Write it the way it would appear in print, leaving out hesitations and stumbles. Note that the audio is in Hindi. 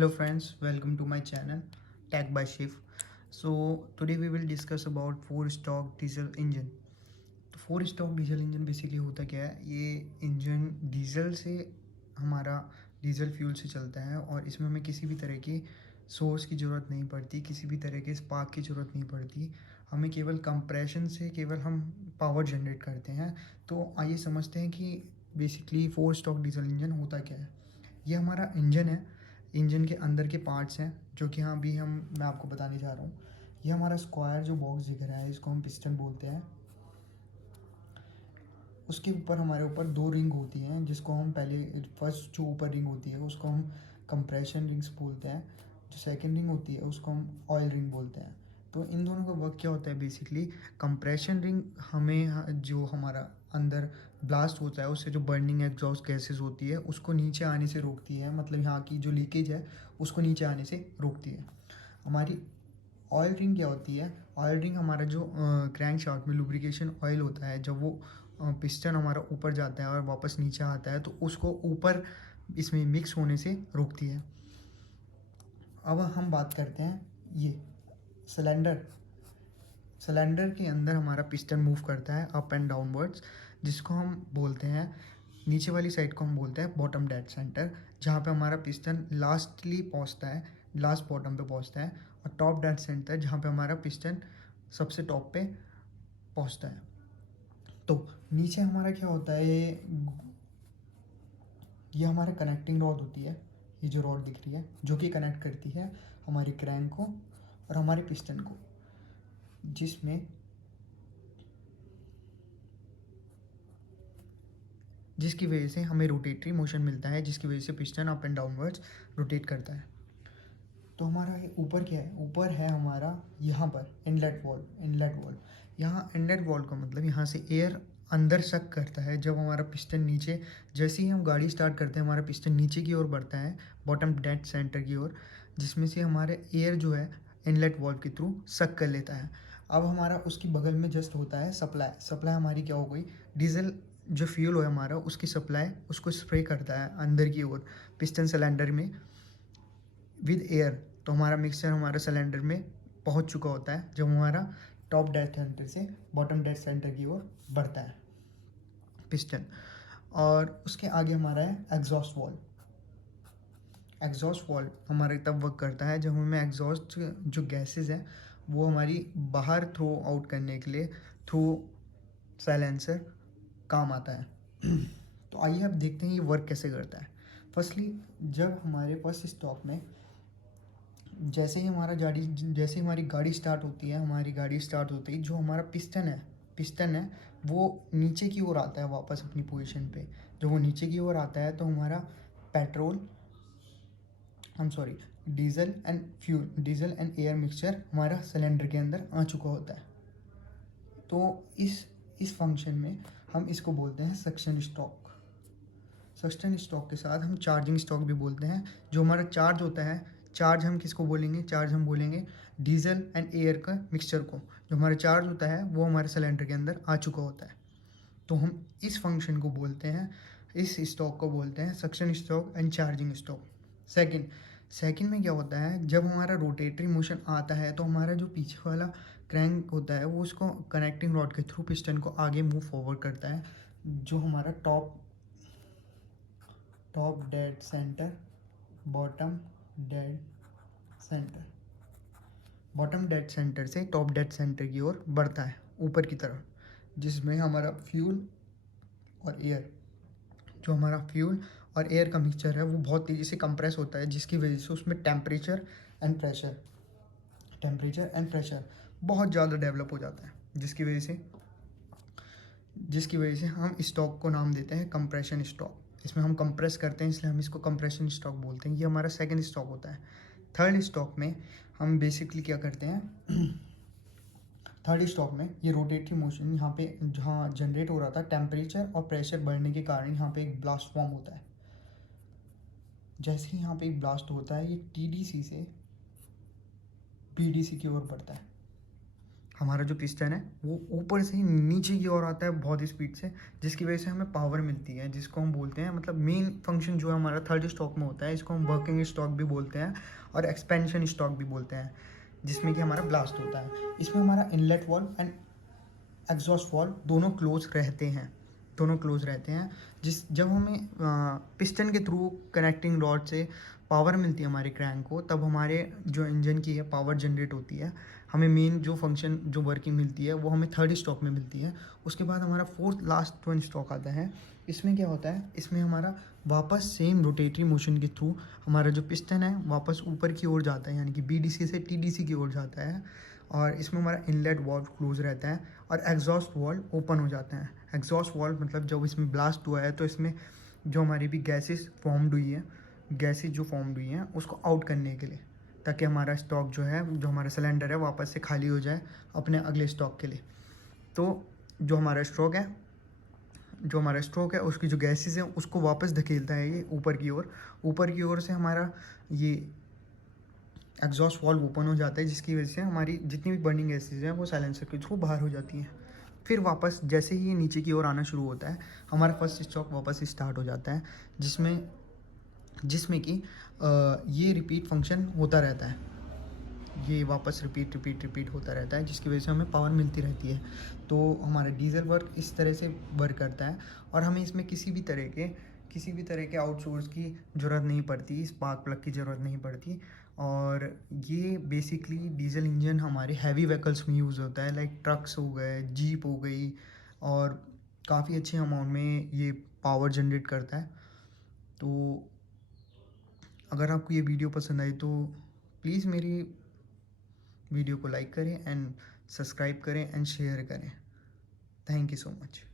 Hello friends, welcome to my channel Tech by Shiv. So today we will discuss about four stroke diesel engine. तो four stock diesel engine basically होता क्या है, ये इंजन डीजल से हमारा डीजल फ्यूल से चलता है और इसमें हमें किसी भी तरह की सोर्स की ज़रूरत नहीं पड़ती, किसी भी तरह के स्पार्क की ज़रूरत नहीं पड़ती। हमें केवल कंप्रेशन से केवल हम पावर जनरेट करते हैं। तो आइए समझते हैं कि basically four stock diesel engine होता क्या है। ये हमारा इंजन है, इंजन के अंदर के पार्ट्स हैं जो कि हाँ अभी मैं आपको बताने जा रहा हूँ। ये हमारा स्क्वायर जो बॉक्स दिख रहा है, इसको हम पिस्टन बोलते हैं। उसके ऊपर हमारे ऊपर दो रिंग होती हैं, जिसको हम पहले फर्स्ट जो ऊपर रिंग होती है उसको हम कंप्रेशन रिंग्स बोलते हैं। जो सेकंड रिंग होती है उसको हम ऑयल रिंग बोलते हैं। तो इन दोनों का वर्क क्या होता है, बेसिकली कंप्रेशन रिंग हमें जो हमारा अंदर ब्लास्ट होता है उससे जो बर्निंग एग्जॉस्ट गैसेस होती है उसको नीचे आने से रोकती है, मतलब यहाँ की जो लीकेज है उसको नीचे आने से रोकती है। हमारी ऑयल रिंग क्या होती है, ऑयल रिंग हमारा जो क्रैंक शाफ्ट में लुब्रिकेशन ऑयल होता है, जब वो पिस्टन हमारा ऊपर जाता है और वापस नीचे आता है तो उसको ऊपर इसमें मिक्स होने से रोकती है। अब हम बात करते हैं ये सिलेंडर। सिलेंडर के अंदर हमारा पिस्टन मूव करता है अप एंड डाउनवर्ड्स, जिसको हम बोलते हैं, नीचे वाली साइड को हम बोलते हैं बॉटम डेड सेंटर, जहाँ पे हमारा पिस्टन लास्टली पहुँचता है, लास्ट बॉटम पे पहुँचता है। और टॉप डेड सेंटर जहाँ पे हमारा पिस्टन सबसे टॉप पे पहुँचता है। तो नीचे हमारा क्या होता है, ये हमारा कनेक्टिंग रॉड होती है। ये जो रॉड दिख रही है जो कि कनेक्ट करती है हमारी क्रैंक को और हमारे पिस्टन को, जिसकी वजह से हमें रोटेटरी मोशन मिलता है, जिसकी वजह से piston up and downwards rotate करता है। तो हमारा ये ऊपर क्या है, ऊपर है हमारा यहाँ पर इनलेट वॉल्व। इनलेट वॉल्व यहाँ इनलेट वॉल्व का मतलब यहाँ से एयर अंदर सक करता है। जब हमारा पिस्टन नीचे, जैसे ही हम गाड़ी स्टार्ट करते हैं हमारा पिस्टन नीचे की ओर बढ़ता है बॉटम डेड सेंटर की ओर, जिसमें से हमारे एयर जो है इनलेट वॉल्व के थ्रू सक कर लेता है। अब हमारा उसकी बगल में जस्ट होता है सप्लाई। सप्लाई हमारी क्या हो गई, डीजल जो फ्यूल हो हमारा उसकी सप्लाई उसको स्प्रे करता है अंदर की ओर पिस्टन सिलेंडर में विद एयर। तो हमारा मिक्सचर हमारे सिलेंडर में पहुंच चुका होता है जब हमारा टॉप डेड सेंटर से बॉटम डेड सेंटर की ओर बढ़ता है पिस्टन। और उसके आगे हमारा है एग्जॉस्ट वॉल्व। एग्जॉस्ट वॉल्व हमारे तब वर्क करता है जब हमें एग्जॉस्ट जो गैसेस हैं वो हमारी बाहर थ्रो आउट करने के लिए थ्रू साइलेंसर काम आता है। तो आइए अब देखते हैं ये वर्क कैसे करता है। फर्स्टली जब हमारे फर्स्ट स्टॉप में जैसे ही हमारी गाड़ी स्टार्ट होती है, हमारी गाड़ी स्टार्ट होती है, जो हमारा पिस्टन है वो नीचे की ओर आता है वापस अपनी पोजीशन पे। जब वो नीचे की ओर आता है तो हमारा डीजल एंड एयर मिक्सचर हमारा सिलेंडर के अंदर आ चुका होता है। तो इस फंक्शन में हम इसको बोलते हैं सक्शन स्टॉक। सक्शन स्टॉक के साथ हम चार्जिंग स्टॉक भी बोलते हैं। जो हमारा चार्ज होता है, चार्ज हम किसको बोलेंगे, चार्ज हम बोलेंगे डीजल एंड एयर का मिक्सचर को। जो हमारा चार्ज होता है वो हमारे सिलेंडर के अंदर आ चुका होता है। तो हम इस फंक्शन को बोलते हैं, इस स्टॉक को बोलते हैं suction stock and charging stock. Second में क्या होता है, जब हमारा रोटेटरी मोशन आता है तो हमारा जो पीछे वाला क्रैंक होता है वो उसको कनेक्टिंग रॉड के थ्रू पिस्टन को आगे मूव फॉरवर्ड करता है। जो हमारा top dead centre, bottom dead centre, bottom dead centre से टॉप डेड सेंटर की ओर बढ़ता है ऊपर की तरफ, जिसमें हमारा फ्यूल और एयर, जो हमारा फ्यूल और एयर का मिक्सचर है वो बहुत तेज़ी से कंप्रेस होता है, जिसकी वजह से उसमें टेम्परेचर एंड प्रेशर बहुत ज़्यादा डेवलप हो जाता है, जिसकी वजह से हम स्टॉक को नाम देते हैं कंप्रेशन स्टॉक। इसमें हम कंप्रेस करते हैं इसलिए हम इसको कंप्रेशन स्टॉक बोलते हैं। ये हमारा सेकंड स्टॉक होता है। थर्ड स्टॉक में हम बेसिकली क्या करते हैं, थर्ड स्टॉक में ये रोटेटरी मोशन यहाँ पे जहाँ जनरेट हो रहा था, टेम्परेचर और प्रेशर बढ़ने के कारण यहाँ पे एक ब्लास्ट फॉर्म होता है। जैसे ही यहाँ पे एक ब्लास्ट होता है ये टीडीसी से बीडीसी की ओर बढ़ता है। हमारा जो पिस्टन है वो ऊपर से नीचे की ओर आता है बहुत स्पीड से, जिसकी वजह से हमें पावर मिलती है, जिसको हम बोलते हैं मतलब मेन फंक्शन जो है हमारा थर्ड स्ट्रोक में होता है, इसको हम वर्किंग स्ट्रोक भी बोलते हैं और एक्सपेंशन स्ट्रोक भी बोलते हैं, जिसमें कि हमारा ब्लास्ट होता है। इसमें हमारा inlet valve and exhaust valve दोनों क्लोज रहते हैं, दोनों क्लोज रहते हैं। जब हमें पिस्टन के थ्रू कनेक्टिंग रॉड से पावर मिलती है हमारे क्रैंक को, तब हमारे जो इंजन की है पावर जनरेट होती है। हमें मेन जो फंक्शन जो वर्किंग मिलती है वो हमें थर्ड स्ट्रोक में मिलती है। उसके बाद हमारा फोर्थ लास्ट वन स्ट्रोक आता है। इसमें क्या होता है, इसमें हमारा वापस सेम रोटेटरी मोशन के थ्रू हमारा जो पिस्टन है वापस ऊपर की ओर जाता है, यानी कि BDC से TDC की ओर जाता है, और इसमें हमारा इनलेट वाल्व क्लोज रहता है और एग्जॉस्ट वाल्व ओपन हो जाता है। एग्जॉस्ट वाल्व मतलब जब इसमें ब्लास्ट हुआ है तो इसमें जो हमारी भी गैसेस फॉर्म्ड हुई है, गैसेस जो फॉर्म्ड हुई हैं उसको आउट करने के लिए, ताकि हमारा स्टॉक जो है, जो हमारा सिलेंडर है वापस से खाली हो जाए अपने अगले स्टॉक के लिए। तो जो हमारा स्ट्रोक है उसकी जो गैसेस हैं उसको वापस धकेलता है ये ऊपर की ओर से हमारा ये एग्जॉस्ट वाल्व ओपन हो जाता है, जिसकी वजह से हमारी जितनी भी बर्निंग गैसेज हैं वो साइलेंसर के थ्रू बाहर हो जाती हैं। फिर वापस जैसे ही ये नीचे की ओर आना शुरू होता है, हमारा फर्स्ट स्ट्रोक वापस स्टार्ट हो जाता है, जिसमें कि ये रिपीट फंक्शन होता रहता है, ये वापस रिपीट होता रहता है, जिसकी वजह से हमें पावर मिलती रहती है। तो हमारा डीजल वर्क इस तरह से वर्क करता है, और हमें इसमें किसी भी तरह के आउटसोर्स की ज़रूरत नहीं पड़ती, स्पार्क प्लग की ज़रूरत नहीं पड़ती। और ये बेसिकली डीजल इंजन हमारे हैवी व्हीकल्स में यूज़ होता है, लाइक ट्रक्स हो गए, जीप हो गई, और काफ़ी अच्छे अमाउंट में ये पावर जनरेट करता है। तो अगर आपको ये वीडियो पसंद आई तो प्लीज़ मेरी वीडियो को लाइक करें एंड सब्सक्राइब करें एंड शेयर करें। Thank you so much.